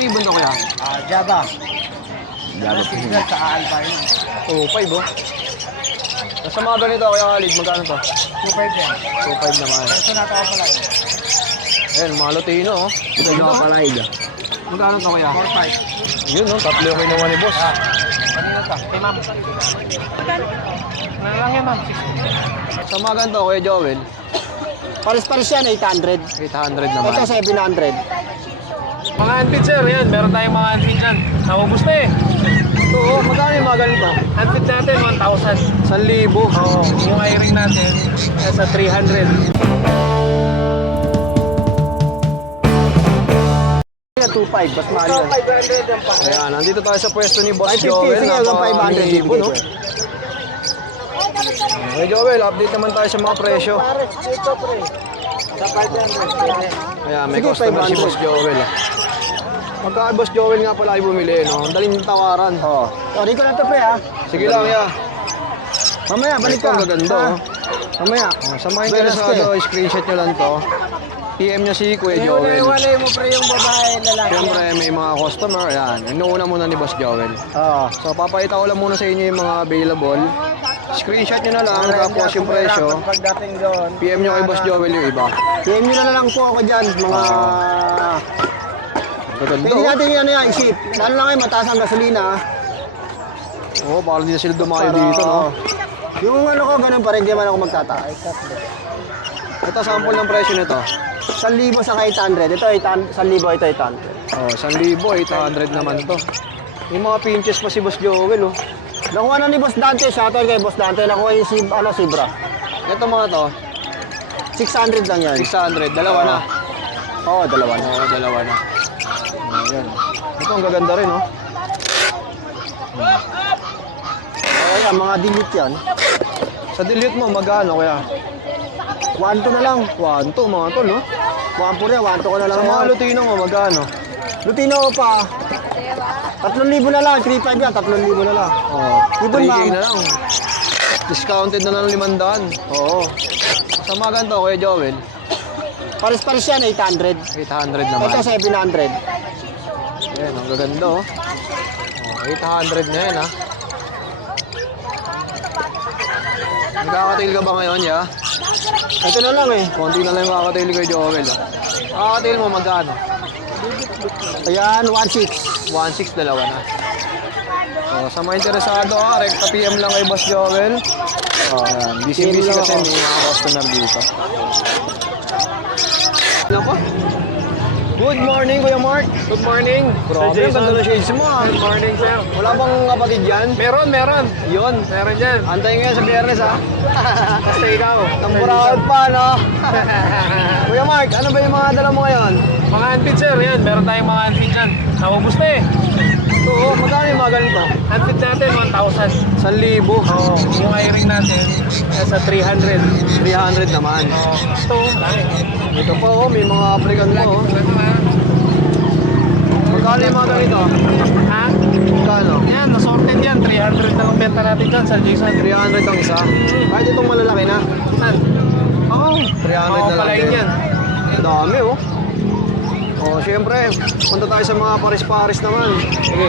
Anong ibon to kuya? Java. Java po Signal sa albino. 2.5 oh. Sa mga ganito kuya Khalid, magkano to? 2.5 yan. 2.5 naman. Ito natawa pala. Ayan, mga Lutino oh. Ito yung kapalaid. Magkano to kuya? 4.5. Yun oh, tatlo yung kinuha ni boss. Kanina to. Kay ma'am. Ano lang yan ma'am? Sa mga ganito kuya Joel, Paris-paris yan, 800. 800 naman. Ito, 700. Mga anfit sir, yan. Meron tayong mga anfit dyan. Naubos na eh. Ito oh, magkano yung mga ganito? Anfit natin, 1,000. 1,000. Oo, yung wiring natin, nasa 300. Yan, 2.5, mas mahal yan. 500 yung pang. Ayan, nandito tayo sa pwesto ni Boss 550, Joel. sige, hanggang 500 Napaka-libo, ibigay no? ko. Okay, Joel, update naman tayo sa mga presyo. Ito pre. Sa 500. Ayan, may Sige, customer si 500. Boss Joel. Pagka Boss Joel nga pala ay bumili, no? Ang daling tawaran. Oh. Sorry ko na ito, pre, ha? Sige lang, ya. Mamaya, balik Ito, ka. ang gaganda, Ha? oh. Mamaya. Sa mga interesado, screenshot nyo lang to. PM nyo si Kuya Joel. Iwalay mo pre yung babae, lalaki. Siyempre, may mga customer. Ayan, inuuna muna ni Boss Joel. Oo. So, papakita ko lang muna sa inyo yung mga available. Screenshot nyo na lang, tapos yung presyo. Pagdating doon. PM nyo kay Boss Joel yung iba. PM nyo na lang po ako dyan, mga... Maganda, Pwede oh. natin yan, isip. Lalo lang kayo, mataas ang gasolina. Oo, para hindi na sila dumayo dito, no? Yung ano ko, ganun pa rin, di man ako magtataas. Ito, sample ng presyo nito. 1,000 sa 800. Ito, 1,000, ito 800. Oh, 1,000, 800 naman to. Yung mga pinches pa si Boss Joel, oh. Nakuha na ni Boss Dante, shoutout kay Boss Dante. Nakuha yung Sibra. Ito mga to, 600 lang yan. 600, dalawa na. Oo, dalawa na. Oo, dalawa na. Ayan. Ito, ang gaganda rin, oh. Okay, ang mga delete yan. Sa delete mo, magkano kaya? 1,2 na lang. 1, 2, mga to, no? 1,4 yan, 1,2 ko na lang. Sa mga yan. Lutino mo, magkano? Lutino ko pa. 3,000 na lang, 3,500 yan, 3,000 na lang. Oh, Ibon, 3K ma'am. na lang. Discounted na ng 500. Oo. Sa mga ganito, Kuya Joel, Paris-paris yan, 800. 800 naman. Ito, 700. Ayan, ang gaganda, oh. Oh, 800 na yan, ha? Nagkakatail ka ba ngayon, ya? Ito na lang eh. Konti na lang yung kakatail ni Kuya Joel, oh. Kakatail mo, magkano? Ayan, 1,600. 1.6, dalawa na. So, sa mga interesado, rekta PM lang kay Boss Joel. Oh, ayan. Busy-busy PM lang kasi ako. may mga customer dito. Nako. Good morning, Kuya Mark. Good morning. Grabe, ang ganda ng shades mo, ah. Good morning sir. Wala bang kapatid yan? Meron. Yun. Meron dyan. Antayin ngayon sa biyernes, ha? Basta ikaw. Nampuraot pa, no? Kuya Mark, ano ba yung mga dala mo ngayon? Mga anfit sir, yan. Meron tayong mga anfit dyan. Naubos na eh. Ito, oh, magkano yung mga ganito? Anfit natin, 1,000. 1,000. Oo, yung wiring natin, nasa 300. 300 naman. Oo, ito, laki. Ito po, oh, may mga applicant mo, oh. Magkano yung mga ganito? Ha? Magkano? Yan, nasorted yan. 300 na lang benta natin dyan sa Jason. 300 ang isa. Kahit itong malalaki na. Saan? Oo. 300 na lang palain din. yan. Dami, oh. Oh, syempre, punta tayo sa mga paris-paris naman. Sige.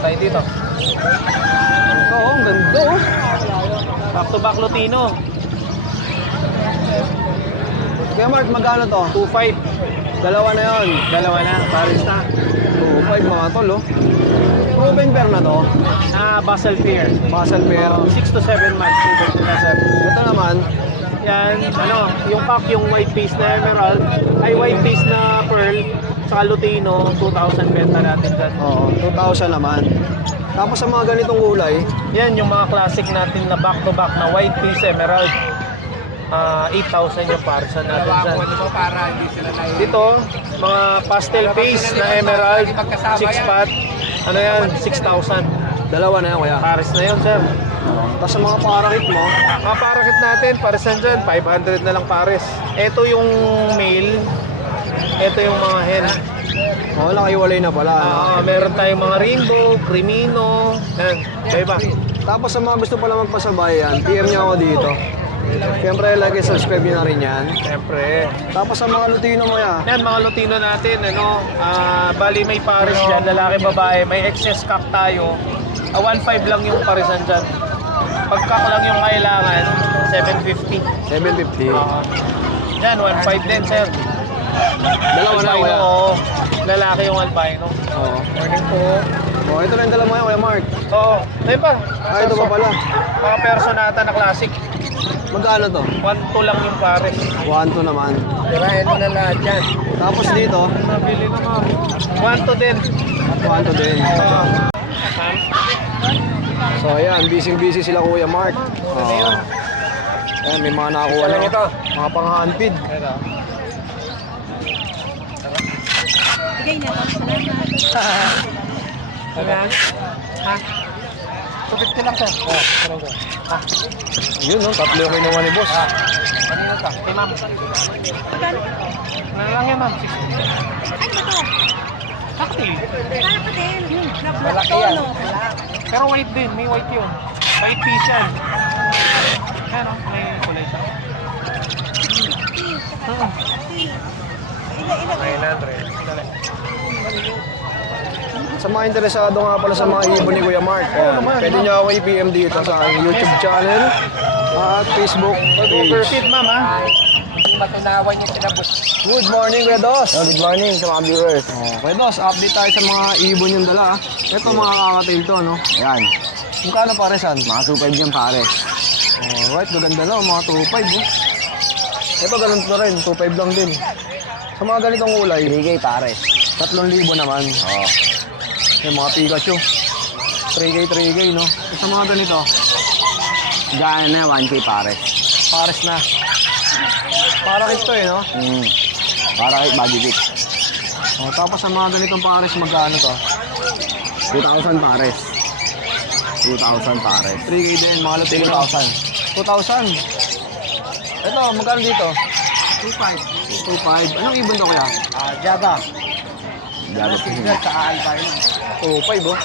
Tayo dito. Ito, oh, ang ganda, oh. Back to back Lutino. Kaya Mark, magkano to? 2.5. Dalawa na yun. Dalawa na. Paris na. 2.5 mga tol, oh. Proven pair na to. Basel Pier. Basel pair. 6 to 7 months. Ito naman, Yan, yung pack, yung white piece na emerald, ay white piece na pearl, saka Lutino, 2,000 benta natin dyan. oh, 2,000 naman. Tapos sa mga ganitong kulay, Yan, yung mga classic natin na back-to-back na white piece emerald. 8,000 yung parisan natin dyan. Dito, mga pastel piece na emerald, 6-pot, ano yan, 6,000. dalawa na yan, kuya. Paris na yun, sir. Tapos sa mga parakit mo, Mga parakit natin, parisan dyan, 500 na lang pares. Ito yung male, ito yung mga hen. oh, nakiwalay na pala. Ano? Meron tayong mga rainbow, crimino, yan, iba. Tapos sa mga gusto pala magpasabay yan, PM niya ako dito. Siyempre, like and subscribe nyo na rin yan. Siyempre. Tapos sa mga Lutino mo yan, Yan, mga Lutino natin, bali may pares dyan, lalaki babae, may excess cock tayo. 1.5 lang yung parisan dyan. Pag cock lang yung kailangan, 750. 750. Yan, 1.5 din, sir. Dalawa na, Albino, kuya. oo. Lalaki yung albino. Oo. Morning po. Oh, ito na yung dala mo yan, Kuya Mark. Oo. Ayun pa. Ah, ito pa pala. Mga personata na classic. Magkano to? 1.2 lang yung pares. 1-2 naman. Tirahin mo na lahat yan. Tapos dito, Nabili naman. 1.2 din. 1-2 din. Ma'am. So ayan, busy sila Kuya Mark. Ayan, may mga nakakuha na. Mga pang-handpid. Bigay na lang. Salamat. Ayan. Ha? Tupit ka lang, sir. Yun, no? Tatlo yung kinuha ni boss. Kanina ka? Kay ma'am. Magkano? Ano lang yan, ma'am? Ano ba to? Cocktail. Kala pa din. Na-black Malaki to, yan. no? Pero white din. May white yun. White piece yan. Ano? May kulay siya. Ila. 900. Dali. Sa mga interesado nga pala sa mga ibon ni Kuya Mark, ayan, pwede nyo ako i-PM dito sa aking YouTube channel at Facebook page. Overfeed, ma'am, ha? Hindi matunawan yung pinabot. Good morning, Kuya Dos. Good morning sa mga viewers. Kuya Dos, update tayo sa mga ibon yung dala. Ito mga kakatail to, no? Ayan, Magkano paresan? mga 2.5 yung pares. Alright, maganda na, mga 2.5, oh. Ito ganun na rin, 2.5 lang din. Sa mga ganitong kulay, 3K pares. 3,000 naman. Oo. Yung mga Pikachu. 3K, no? Sa mga ganito, Gana na 1K pares. pares na. Para kito eh, no? Para kay body kit. Oh, tapos sa mga ganitong pares, magkano to? 2,000 pares. 2,000 pares. 3K din, mga Lutino. 2,000. Ito, magkano dito? 2.5. Anong ibon to kuya? Java. Gagot po yun. Sa albino. 2.5 oh.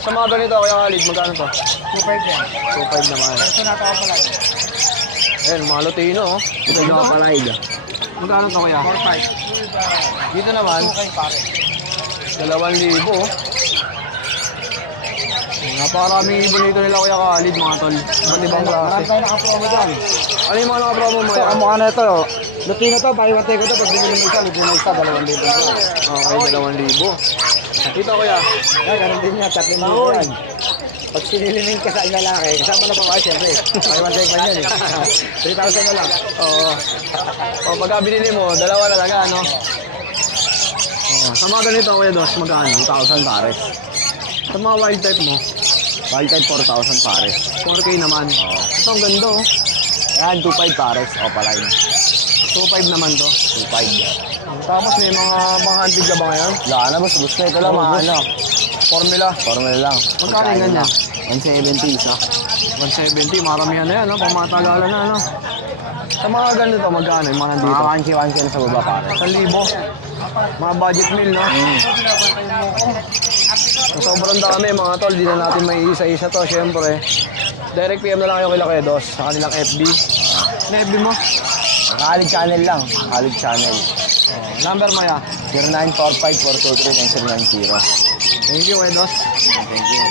Sa mga ganito kuya Khalid, magkano to? 2.5 yan. 2.5 naman. Ito na ako pala. Ayan, mga Lutino oh. Ito yung kapalaid. Magkano to kuya? 4.5. Dito naman, 2K pare. 2,000 oh. Napakaraming ibon dito nila kuya Khalid, mga tol. Iba't ibang klase. tayo naka-promo dyan. Ano yung mga nakapromo mo yan? Mukha na ito. Lutino to, pariwantay ko to. Pag binili mo isa, Lutino isa, 2,000 to. Okay, 2,000. Dito kuya. Ay, ganun din yan, 3,000 yan. Pag sinilimin ka sa lalaki, kasama na pa kayo, siyempre. Pariwantay pa yan eh. 3,000 na lang. Oo. O, pagka binili mo, dalawa talaga, ano? Oo. Sa mga ganito kuya Dos, magkano? 2,000 pares. Sa mga wild type mo, Wild type 4,000 pares. 4K naman. Oo. Ito ang ganda oh. Ayan, 2.5 pares. Opaline. 2.5 naman to. 2.5. Tapos may mga pang-hunting ka ba ngayon? Wala na boss. Gusto ito lang mga ano. Formula. Formal lang. Magkano yung ganyan? 170 isa. 170, maramihan na yan, no? Pamatagalan na, no? Sa mga ganito, magkano yung mga nandito? Mga 1K na sa baba pares. 1,000. Mga budget meal, no? So, sobrang dami, mga tol. Di na natin may isa-isa to, syempre. Direct PM na lang kayo kay Kuya Dos sa kanilang FB. Ano FB mo? Khalid channel lang. Khalid channel. Number mo ya. 0945-423-990. Thank you, Kuya Dos. Thank you.